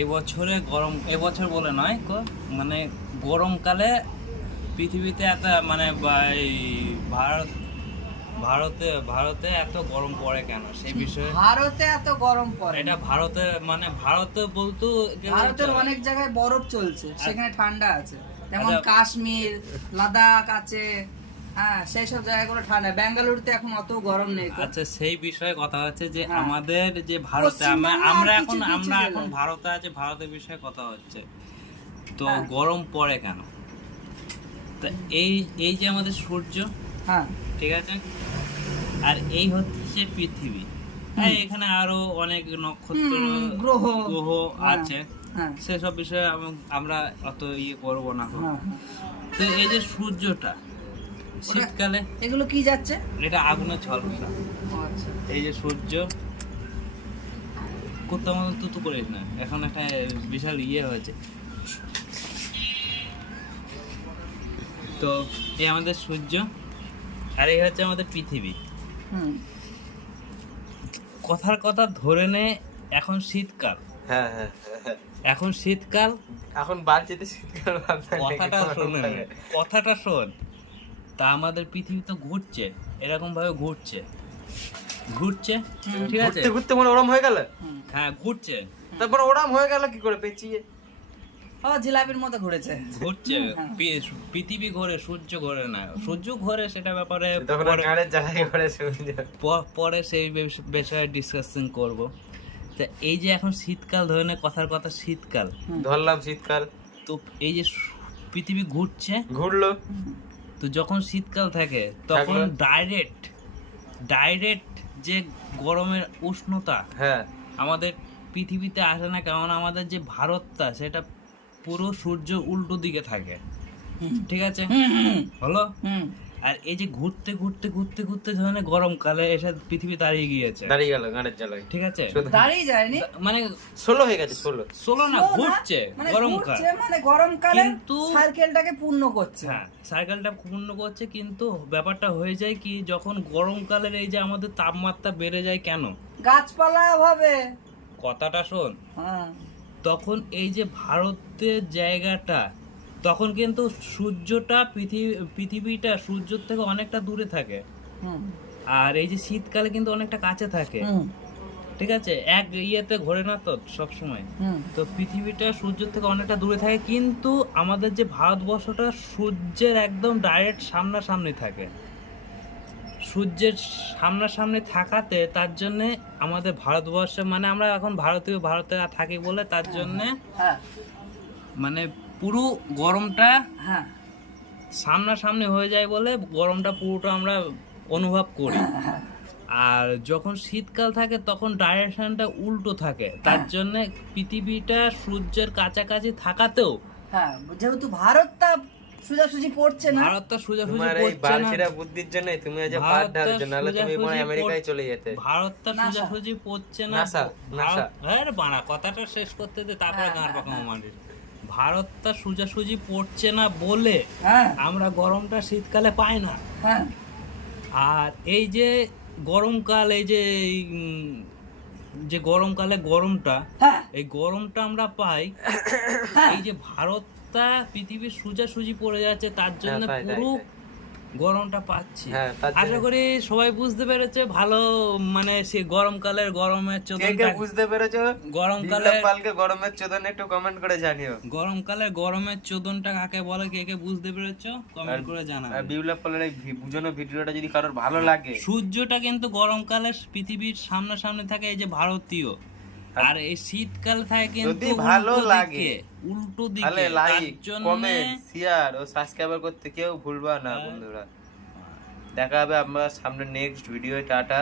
এবছরে গরম এবছর বলে নয় কো- মানে গরমকালে পৃথিবীতে এত মানে ভারত ভারতে ভারতে এত গরম পড়ে কেন? সেই বিষয়ে ভারতে এত গরম পড়ে এটা ভারতে মানে ভারতে বলতো ভারতের অনেক জায়গায় বরফ চলছে সেখানে ঠান্ডা আছে। যেমন আচ্ছা। কাশ্মীর লাদাখ আছে হ্যাঁ সেই সব জায়গাগুলো ঠান্ডা। এখন অত গরম নেই আচ্ছা সেই বিষয়ে কথা হচ্ছে যে হ্যাঁ। আমাদের যে ভারতে আমরা পশ্চিমবঙ্গ আমরা আর এখন কিছু কিছু আমরা এখন ভারতে আছে ভারতের বিষয়ে কথা হচ্ছে। তো হ্যাঁ। গরম পড়ে কেন? তা এই এই যে আমাদের সূর্য হ্যাঁ। ঠিক আছে? আর এই হচ্ছে পৃথিবী। হ্যাঁ এখানে আরও অনেক নক্ষত্র গ্রহ। গ্রহ হ্যাঁ। আছে। সেসব বিষয়ে আমরা অত ইয়ে করব না। তো এই যে সূর্যটা শীতকালে? এগুলো কি যাচ্ছে? এটা আগুনের ঝলসা আচ্ছা। এই যে সূর্য করতে আমাদের তুতু করিস না। এখন একটা বিশাল ইয়ে হয়েছে। তো এই আমাদের সূর্য আর এই হচ্ছে আমাদের পৃথিবী। হুম। কথার কথা ধরে নে এখন শীতকাল। হ্যাঁ হ্যাঁ হ্যাঁ। এখন শীতকাল। এখন বালতিতে শীতকাল কথাটা শোনে কথাটা শোন। তা আমাদের পৃথিবী তো ঘুরছে এরকম ভাবে ঘুরছে। ঘুরছে? ঠিক আছে? ঘুরতে ঘুরতে মনে ওরম হয়ে গেল? হ্যাঁ ঘুরছে। তারপর ওরম হয়ে গেল কি করে পেঁচিয়ে? ও জিলাপির মতো ঘুরেছে। ঘুরছে। হ্যাঁ। পৃথিবী ঘোরে সূর্য ঘোরে না। সূর্য ঘোরে সেটা ব্যাপারে পরে- সেই বেশ- বিষয়ে ডিসকাশন করব। তা এই যে এখন শীতকাল ধরে নে কথার কথা শীতকাল। ধরলাম শীতকাল। তো এই যে পৃথিবী ঘুরছে ঘুরলো। তো যখন শীতকাল থাকে তখন ডাইরেক্ট ডাইরেক্ট যে গরমের উষ্ণতা হ্যাঁ। আমাদের পৃথিবীতে আসে না কারণ আমাদের যে ভারতটা সেটা পুরো সূর্য উল্টো দিকে থাকে। ঠিক আছে? হলো? হুম। আর এই যে ঘুরতে ঘুরতে ঘুরতে ঘুরতে ধরনের গরমকালে এসে পৃথিবী দাঁড়িয়ে গিয়েছে। দাঁড়িয়ে গেল গাড়ির জ্বালাই ঠিক আছে? দাঁড়িয়ে যায়নি? মানে ষোলো হয়ে গেছে ষোলো। ষোলো না ঘুরছে মানে গরমকাল ঘুরছে মানে গরমকালে কিন্তু- সাইকেলটাকে পূর্ণ করছে। হ্যাঁ সাইকেলটা পূর্ণ করছে কিন্তু ব্যাপারটা হয়ে যায় কি যখন গরমকালের এই যে আমাদের তাপমাত্রা বেড়ে যায় কেন? গাছপালা অভাবে। কথাটা শোন। হ্যাঁ। তখন এই যে ভারতের জায়গাটা তখন কিন্তু সূর্যটা পৃথিবী পৃথিবীটা সূর্যের থেকে অনেকটা দূরে থাকে। আর এই যে শীতকালে কিন্তু অনেকটা কাছে থাকে। ঠিক আছে? এক ইয়েতে ঘোরে না তো সব সময় হুম। তো পৃথিবীটা সূর্যের থেকে অনেকটা দূরে থাকে কিন্তু আমাদের যে ভারতবর্ষটা সূর্যের একদম ডাইরেক্ট সামনাসামনি থাকে। সূর্যের সামনাসামনি থাকাতে তার জন্যে আমাদের ভারতবর্ষে মানে আমরা এখন ভারতীয় ভারতে থাকি বলে তার জন্যে হ্যাঁ। মানে পুরো গরমটা হ্যাঁ। সামনাসামনি হয়ে যায় বলে গরমটা পুরোটা আমরা অনুভব করি। আর যখন শীতকাল থাকে তখন ডাইরেকশনটা উল্টো থাকে। তার জন্য পৃথিবীটা সূর্যের কাছাকাছি থাকাতেও হ্যাঁ যেহেতু ভারতটা সোজাসুজি পড়ছে না। ভারতটা সোজাসুজি তোমার পড়ছে না। বালছিরা বুদ্ধির জন্য তুমি আজ পার ঢালছো নাহলে তুমি মনে আমেরিকায় চলে যেতে। ভারতটা নাসা। সোজাসুজি পড়ছে না। NASA, NASA. ভারত- হ্যাঁ রে বাড়া কথাটা শেষ করতে দে তারপরে হ্যাঁ, গান হ্যাঁ, পাকামো মাটির। ভারতটা সোজাসুজি পড়ছে না বলে হ্যাঁ। আমরা গরমটা শীতকালে পাই না। হ্যাঁ। আর এই যে গরমকাল এই যে এই, যে গরমকালে গরমটা হ্যাঁ। এই গরমটা আমরা পাই এই যে ভারতটা পৃথিবীর সোজাসুজি পড়ে যাচ্ছে তার জন্য পুরো। গরমটা পাচ্ছি। হ্যাঁ, আশা করি সবাই বুঝতে পেরেছে ভালো মানে সে গরমকালের গরমের চোদনটা বুঝতে পেরেছ? গরমকালে পালকে গরমের চোদন একটু কমেন্ট করে জানিও। গরমকালে গরমের চোদনটা কাকে বলে কে কে বুঝতে পেরেছ? কমেন্ট করে আর জানাবে বিপ্লব পালের এই বুঝানো ভিডিওটা যদি কারোর ভালো লাগে। সূর্যটা কিন্তু গরমকালে পৃথিবীর সামনাসামনি থাকে এই যে ভারতীয়। আর এই শীতকাল থাকে কিন্তু ভালো লাগে উল্টো দিকে, তাহলে লাইক কমেন্ট শেয়ার ও সাবস্ক্রাইব করতে কেউ ভুলবা না হ্যাঁ। বন্ধুরা। দেখা হবে আমরা সামনে নেক্সট ভিডিও টাটা।